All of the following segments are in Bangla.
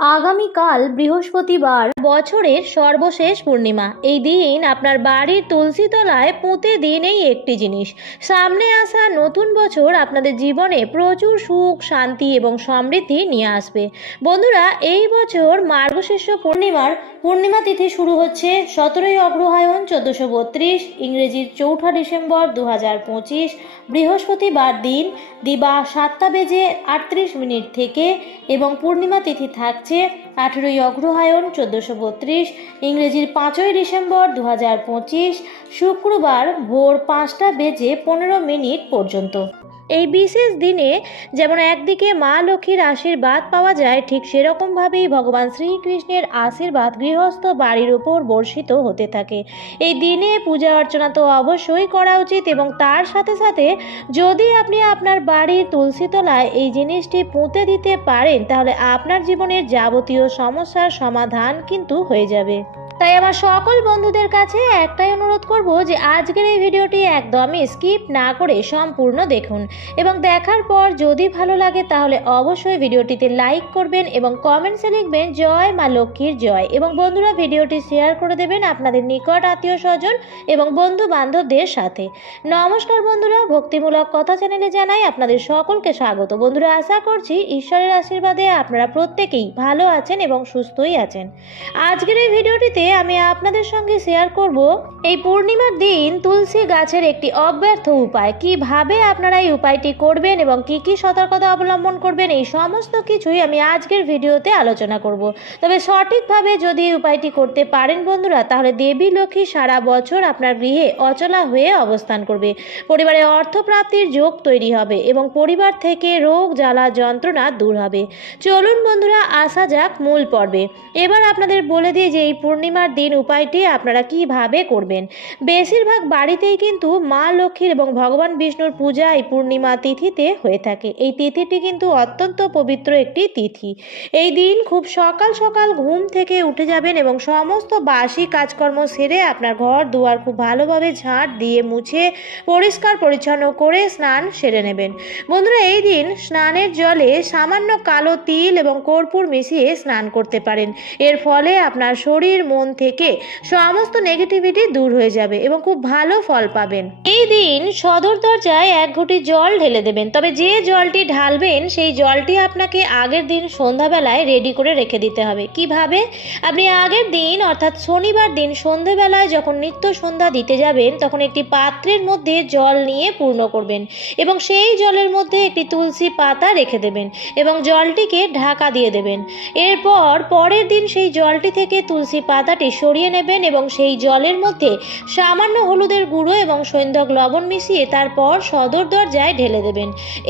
আগামীকাল বৃহস্পতিবার বছরের সর্বশেষ পূর্ণিমা। এই দিন আপনার বাড়ির তুলসী তলায় পুঁতে দিন এই একটি জিনিস। সামনে আসা নতুন বছর আপনাদের জীবনে প্রচুর সুখ, শান্তি এবং সমৃদ্ধি নিয়ে আসবে। বন্ধুরা, এই বছর মার্গশীর্ষ পূর্ণিমার পূর্ণিমা তিথি শুরু হচ্ছে সতেরোই অগ্রহায়ণ চোদ্দোশো বত্রিশ, ইংরেজির চৌঠা ডিসেম্বর দু হাজার পঁচিশ, বৃহস্পতিবার দিন দিবা সাতটা বেজে আটত্রিশ মিনিট থেকে এবং পূর্ণিমা তিথি থাকছে আঠেরোই অগ্রহায়ণ চোদ্দোশো বত্রিশ, ইংরেজির পাঁচই ডিসেম্বর দু হাজার পঁচিশ, শুক্রবার ভোর পাঁচটা বেজে পনেরো মিনিট পর্যন্ত। এই বিশেষ দিনে যেমন একদিকে মা লক্ষ্মীর আশীর্বাদ পাওয়া যায়, ঠিক সেরকমভাবেই ভগবান শ্রীকৃষ্ণের আশীর্বাদ গৃহস্থ বাড়ির উপর বর্ষিত হতে থাকে। এই দিনে পূজা অর্চনা তো অবশ্যই করা উচিত এবং তার সাথে সাথে যদি আপনি আপনার বাড়ির তুলসী তলায় এই জিনিসটি পুঁতে দিতে পারেন, তাহলে আপনার জীবনের যাবতীয় সমস্যার সমাধান কিন্তু হয়ে যাবে। তাই আমার সকল বন্ধুদের কাছে একটাই অনুরোধ করব যে আজকের এই ভিডিওটি একদমই স্কিপ না করে সম্পূর্ণ দেখুন এবং দেখার পর যদি ভালো লাগে তাহলে অবশ্যই ভিডিওটিতে লাইক করবেন এবং কমেন্টসে লিখবেন, জয় মা লক্ষ্মীর জয় এবং বন্ধুরা ভিডিওটি শেয়ার করে দেবেন আপনাদের নিকট আত্মীয় স্বজন এবং বন্ধু বান্ধবদের সাথে। নমস্কার বন্ধুরা, ভক্তিমূলক কথা চ্যানেলে জানাই আপনাদের সকলকে স্বাগত। বন্ধুরা, আশা করছি ঈশ্বরের আশীর্বাদে আপনারা প্রত্যেকেই ভালো আছেন এবং সুস্থই আছেন। আজকের এই ভিডিওটিতে আমি আপনাদের সঙ্গে শেয়ার করব, এই পূর্ণিমার দিন তুলসী গাছের একটি অব্যর্থ উপায়। কীভাবে আপনারা এই উপায়টি করবেন এবং কি কি সতর্কতা অবলম্বন করবেন, এই সমস্ত কিছুই আমি আজকের ভিডিওতে আলোচনা করব। তবে সঠিকভাবে যদি এই উপায়টি করতে পারেন বন্ধুরা, তাহলে দেবী লক্ষ্মী সারা বছর আপনার গৃহে অচলা হয়ে অবস্থান করবে। পরিবারে অর্থপ্রাপ্তির যোগ তৈরি হবে এবং পরিবার থেকে রোগ, জ্বালা, যন্ত্রণা দূর হবে। চলুন বন্ধুরা, আসা যাক মূল পর্বে। এবার আপনাদের বলে দিই যে এই পূর্ণিমার দিন উপায়টি আপনারা কীভাবে করবেন? বেশিরভাগ বাড়িতেই কিন্তু মা লক্ষ্মীর এবং ভগবান বিষ্ণুর পূজা এই পূর্ণিমা তিথিতে হয়ে থাকে। এই তিথিটি কিন্তু অত্যন্ত পবিত্র একটি তিথি। এই দিন খুব সকাল সকাল ঘুম থেকে উঠে যাবেন এবং সমস্ত বাসি কাজকর্ম সেরে আপনার ঘর দুয়ার খুব ভালোভাবে ঝাঁট দিয়ে মুছে পরিষ্কার পরিচ্ছন্ন করে স্নান সেরে নেবেন। বন্ধুরা, এই দিন স্নানের জলে সামান্য কালো তিল এবং কর্পূর মিশিয়ে স্নান করতে পারেন। এর ফলে আপনার শরীর, মন থেকে সমস্ত নেগেটিভিটি দূর হয়ে যাবে এবং খুব ভালো ফল পাবেন। এই দিন সদর দরজায় এক ঘটি জল ঢেলে দেবেন। তবে যে জলটি ঢালবেন, সেই জলটি আপনাকে আগের দিন সন্ধ্যাবেলায় রেডি করে রেখে দিতে হবে। কীভাবে? আপনি আগের দিন, অর্থাৎ শনিবার দিন সন্ধ্যাবেলায় যখন নিত্য সন্ধ্যা দিতে যাবেন, তখন একটি পাত্রের মধ্যে জল নিয়ে পূর্ণ করবেন এবং সেই জলের মধ্যে একটি তুলসী পাতা রেখে দেবেন এবং জলটিকে ঢাকা দিয়ে দেবেন। এরপর পরের দিন সেই জলটি থেকে তুলসী পাতাটি সরিয়ে নেবেন এবং সেই জলের মধ্যে সামান্য হলুদের গুঁড়ো এবং সৈন্ধক লবণ মিশিয়ে তারপর সদর দরজায় ঢেলে দেবেন।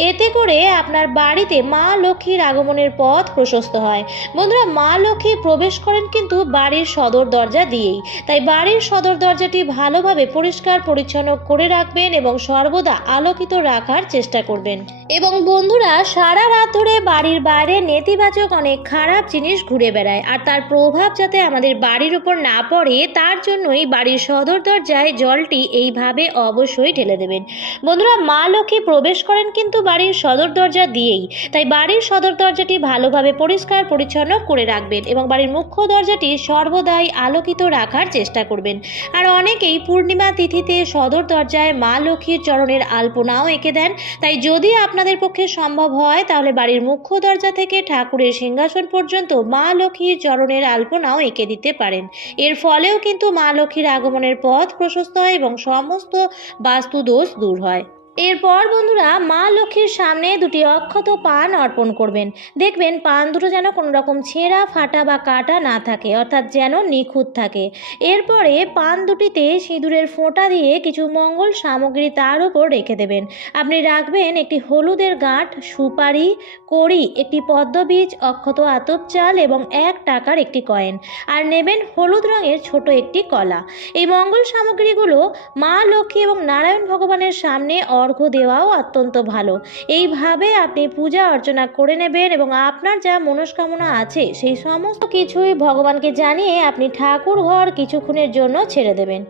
এতে করে আপনার বাড়িতে মা লক্ষ্মীর আগমনের পথ প্রশস্ত হয়। বন্ধুরা, মা লক্ষ্মী প্রবেশ করেন কিন্তু বাড়ির সদর দরজা দিয়েই। তাই বাড়ির সদর দরজাটি ভালোভাবে পরিষ্কার, পরিচ্ছন্ন করে রাখবেন এবং সর্বদা আলোকিত রাখার চেষ্টা করবেন। এবং বন্ধুরা, সারা রাত ধরে বাড়ির বাইরে নেতিবাচক অনেক খারাপ জিনিস ঘুরে বেড়ায়। আর তার প্রভাব যাতে আমাদের বাড়ির উপর না পড়ে তার জন্যই বাড়ির সদর দরজায় জলটি এইভাবে অবশ্যই ঢেলে দেবেন। বন্ধুরা, মা লক্ষ্মী প্রবেশ করেন কিন্তু বাড়ির সদর দরজা দিয়েই। তাই বাড়ির সদর দরজাটি ভালোভাবে পরিষ্কার, পরিচ্ছন্ন করে রাখবেন এবং বাড়ির মুখ্য দরজাটি সর্বদাই আলোকিত রাখার চেষ্টা করবেন। আর অনেকেই পূর্ণিমা তিথিতে সদর দরজায় মা লক্ষ্মীর চরণের আলপনাও এঁকে দেন। তাই যদি আপনাদের পক্ষে সম্ভব হয়, তাহলে বাড়ির মুখ্য দরজা থেকে ঠাকুরের সিংহাসন পর্যন্ত মা লক্ষ্মীর চরণের আলপনাও এঁকে দিতে পারেন। এর ফলেও কিন্তু মা লক্ষ্মীর আগমনের পথ প্রশস্ত হয় এবং সমস্ত বাস্তুদোষ দূর হয়। এরপর বন্ধুরা মা লক্ষ্মীর সামনে দুটি অক্ষত পান অর্পণ করবেন। দেখবেন পান দুটো যেন কোনো রকম ছেঁড়া, ফাটা বা কাটা না থাকে, অর্থাৎ যেন নিখুঁত থাকে। এরপরে পান দুটিতে সিঁদুরের ফোঁটা দিয়ে কিছু মঙ্গল সামগ্রী তার উপর রেখে দেবেন। আপনি রাখবেন একটি হলুদের গাঁট, সুপারি, কড়ি, একটি পদ্মবীজ অক্ষত আতপ চাল এবং এক টাকার একটি কয়েন। আর নেবেন হলুদ রঙের ছোট একটি কলা। এই মঙ্গল সামগ্রীগুলো মা লক্ষ্মী এবং নারায়ণ ভগবানের সামনে অর্ঘ্য দেওয়াও অত্যন্ত ভালো। এইভাবে আপনি পূজা অর্চনা করে নেবেন এবং আপনার যা মনস্কামনা আছে, সেই সমস্ত কিছুই ভগবানকে জানিয়ে আপনি ঠাকুর ঘর কিছুক্ষণের জন্য ছেড়ে দেবেন।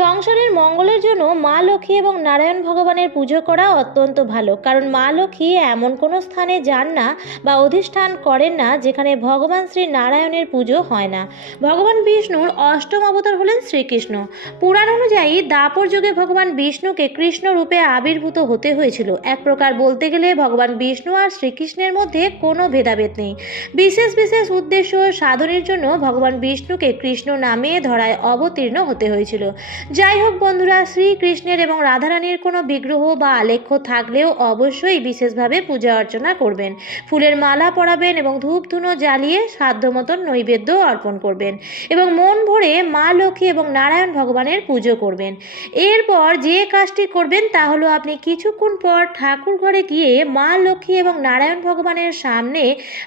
সংসারের মঙ্গলের জন্য মা লক্ষ্মী এবং নারায়ণ ভগবানের পুজো করা অত্যন্ত ভালো। কারণ মা লক্ষ্মী এমন কোনো স্থানে যান না বা অধিষ্ঠান করেন না যেখানে ভগবান শ্রী নারায়ণের পুজো হয় না। ভগবান বিষ্ণুর অষ্টম অবতার হলেন শ্রীকৃষ্ণ। পুরাণ অনুযায়ী দাপর যুগে ভগবান বিষ্ণুকে কৃষ্ণ রূপে আবির্ভূত হতে হয়েছিল। এক প্রকার বলতে গেলে ভগবান বিষ্ণু আর শ্রীকৃষ্ণের মধ্যে কোনো ভেদাভেদ নেই। বিশেষ বিশেষ উদ্দেশ্য সাধনের জন্য ভগবান বিষ্ণুকে কৃষ্ণ নামে ধরায় অবতীর্ণ হতে হয়েছিল। যাই হোক বন্ধুরা, শ্রীকৃষ্ণের এবং রাধারানীর কোনো বিগ্রহ বা আলেখ্য থাকলেও অবশ্যই বিশেষভাবে পূজা অর্চনা করবেন। ফুলের মালা পরাবেন এবং ধূপ ধুনো জ্বালিয়ে সাধ্য মতন নৈবেদ্য অর্পণ করবেন এবং মন ভরে মা লক্ষ্মী এবং নারায়ণ ভগবানের পুজো করবেন। এরপর যে কাজটি করবেন তা হলো আপনি কিছুক্ষণ পর ঠাকুর ঘরে গিয়ে মা লক্ষ্মী এবং নারায়ণ ভগবানের সামনে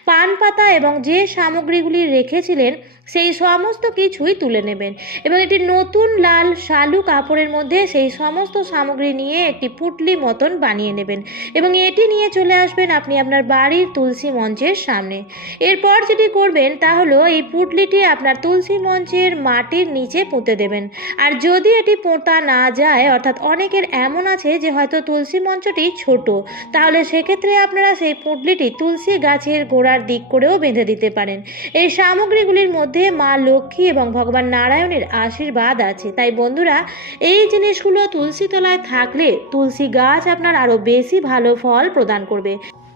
পান পাতা এবং যে সামগ্রীগুলি রেখেছিলেন, সেই সমস্ত কিছুই তুলে নেবেন। এবং একটি নতুন লাল শালু কাপড়ের মধ্যে সেই সমস্ত সামগ্রী নিয়ে একটি পুটলি মতন বানিয়ে নেবেন। এবং এটি নিয়ে চলে আসবেন আপনি আপনার বাড়ির তুলসী মঞ্চের সামনে। এরপর যেটি করবেন তা হলো এই পুটলিটি আপনার তুলসী মঞ্চের মাটির নিচে পুঁতে দেবেন। আর যদি এটি পোঁতা না যায়, অর্থাৎ অনেকের এমন আছে যে হয়তো তুলসী মঞ্চটি ছোট। তাহলে সেক্ষেত্রে আপনারা সেই পুটলিটি তুলসী গাছের গোড়ার দিক করেও বেঁধে দিতে পারেন। এই সামগ্রীগুলির মধ্যে মা লক্ষ্মী এবং ভগবান নারায়ণের আশীর্বাদ আছে। তাই বন্ধুরা, এই জিনিসগুলো তুলসী তলায় থাকলে তুলসী গাছ আপনার আরও বেশি ভালো ফল প্রদান করবে।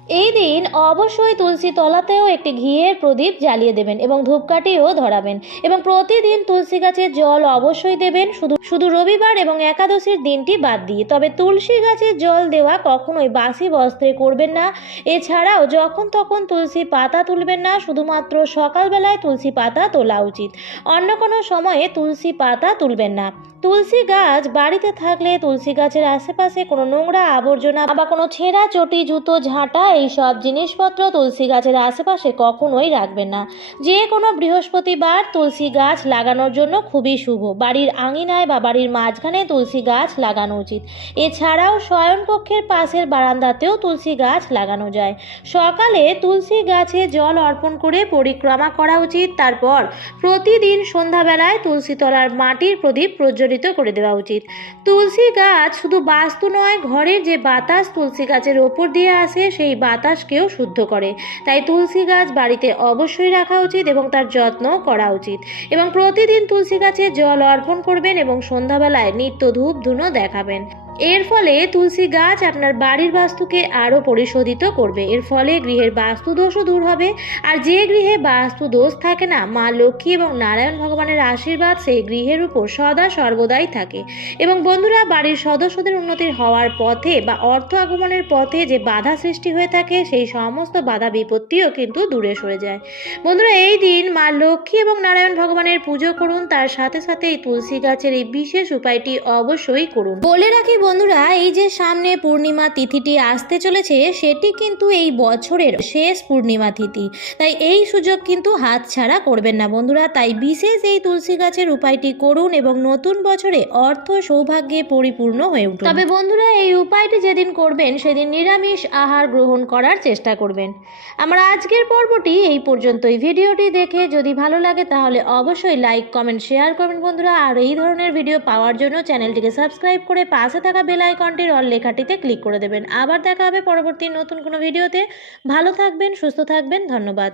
এই দিন অবশ্যই তুলসী তলাতেও একটি ঘিয়ের প্রদীপ জ্বালিয়ে দেবেন এবং ধূপকাঠিও ধরাবেন এবং প্রতিদিন তুলসী গাছে জল অবশ্যই দেবেন। শুধু শুধু রবিবার এবং একাদশীর দিনটি বাদ দিয়ে। তবে তুলসী গাছে জল দেওয়া কখনোই বাসি বস্ত্রে করবেন না। এছাড়াও যখন তখন তুলসী পাতা তুলবেন না। শুধুমাত্র সকালবেলায় তুলসী পাতা তোলা উচিত। অন্য কোনো সময়ে তুলসী পাতা তুলবেন না। তুলসী গাছ বাড়িতে থাকলে তুলসী গাছের আশেপাশে কোনো নোংরা আবর্জনা বা কোনো ছেঁড়া চটি, জুতো, ঝাঁটা এই সব জিনিসপত্র তুলসী গাছের আশেপাশে কখনোই রাখবেন না। যে কোনো বৃহস্পতিবার তুলসী গাছ লাগানোর জন্য খুবই শুভ। বাড়ির আঙিনায় বা বাড়ির মাঝখানে তুলসী গাছ লাগানো উচিত। এছাড়াও শয়নকক্ষের পাশের বারান্দাতেও তুলসী গাছ লাগানো যায়। সকালে তুলসী গাছে জল অর্পণ করে পরিক্রমা করা উচিত। তারপর প্রতিদিন সন্ধ্যাবেলায় তুলসী তলার মাটির প্রদীপ প্রজ্বলিত করে দেওয়া উচিত। তুলসী গাছ শুধু বাস্তু নয়, ঘরের যে বাতাস তুলসী গাছের ওপর দিয়ে আসে, সেই বাতাসকেও শুদ্ধ করে। তাই তুলসী গাছ বাড়িতে অবশ্যই রাখা উচিত এবং তার যত্ন করা উচিত। এবং প্রতিদিন তুলসী গাছে জল অর্পণ করবেন এবং সন্ধ্যাবেলায় নিত্য ধূপ ধুনো দেখাবেন। এর ফলে তুলসী গাছ আপনার বাড়ির বাস্তুকে আরও পরিশোধিত করবে। এর ফলে গৃহের বাস্তু দোষও দূর হবে। আর যে গৃহে বাস্তু দোষ থাকে না, মা লক্ষ্মী এবং নারায়ণ ভগবানের আশীর্বাদ সেই গৃহের উপর সদা সর্বদাই থাকে। এবং বন্ধুরা, বাড়ির সদস্যদের উন্নতির হওয়ার পথে বা অর্থ আগমনের পথে যে বাধা সৃষ্টি হয়ে থাকে, সেই সমস্ত বাধা বিপত্তিও কিন্তু দূরে সরে যায়। বন্ধুরা, এই দিন মা লক্ষ্মী এবং নারায়ণ ভগবানের পুজো করুন। তার সাথে সাথে এই তুলসী গাছের এই বিশেষ উপায়টি অবশ্যই করুন। বলে রাখি বন্ধুরা, এই যে সামনে পূর্ণিমা তিথিটি আসতে চলেছে, সেটি কিন্তু এই বছরের শেষ পূর্ণিমা তিথি। তাই এই সুযোগ কিন্তু হাত ছাড়া করবেন না বন্ধুরা। তাই বিশেষ এই তুলসী গাছের উপায়টি করুন এবং নতুন বছরে অর্থ সৌভাগ্যে পরিপূর্ণ হয়ে উঠুন। তবে বন্ধুরা, এই উপায়টি যেদিন করবেন, সেদিন নিরামিষ আহার গ্রহণ করার চেষ্টা করবেন। আমার আজকের পর্বটি এই পর্যন্তই। ভিডিওটি দেখে যদি ভালো লাগে, তাহলে অবশ্যই লাইক, কমেন্ট, শেয়ার করবেন বন্ধুরা। আর এই ধরনের ভিডিও পাওয়ার জন্য চ্যানেলটিকে সাবস্ক্রাইব করে পাশে থাকা বেল আইকনটির অল লেখাটিতে ক্লিক করে দেবেন। আবার দেখা হবে পরবর্তী নতুন কোনো ভিডিওতে। ভালো থাকবেন, সুস্থ থাকবেন, ধন্যবাদ।